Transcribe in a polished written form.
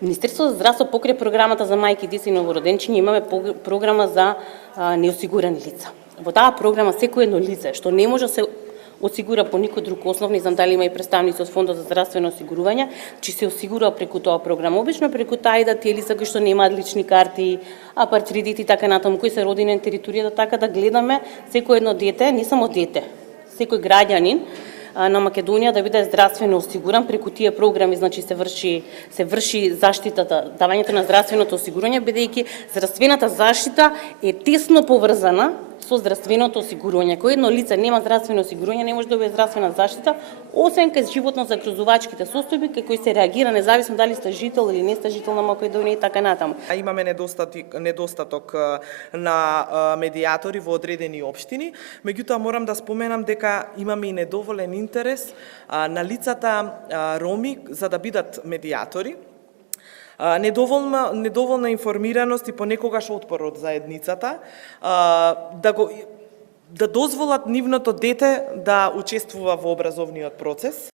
Министерството за здравство покрај програмата за мајки и деца и новороденчиња имаме програма за неосигурани лица. Во таа програма секој едно лице што не може да се осигура по никој друг основ, не знам дали има и представници од Фондот за здравствено осигурување, че се осигурува преку тоа програма. Обично преку таа идат тие лица кои што немаат лични карти, апартридити и така натаму, кои се родени на територијата, така да гледаме секој едно дете, не само дете, секој граѓанин на Македонија да биде здравствено осигуран преку тие програми, значи се врши заштитата, давањето на здравственото осигурање, бидејќи здравствената заштита е тесно поврзана со здравственото осигурување. Кој едно лице нема здравствено осигурување, не може да добие здравствена заштита, освен кај животно закрузувачките состојби кај кои се реагира независно дали сте жител или не сте жител на Македонија и така натаму. Имаме недостаток на медијатори во одредени општини, меѓутоа морам да споменам дека имаме и недоволен интерес на лицата роми за да бидат медијатори. Недоволна информираност и понекогаш отпор од заедницата да дозволат нивното дете да учествува во образовниот процес.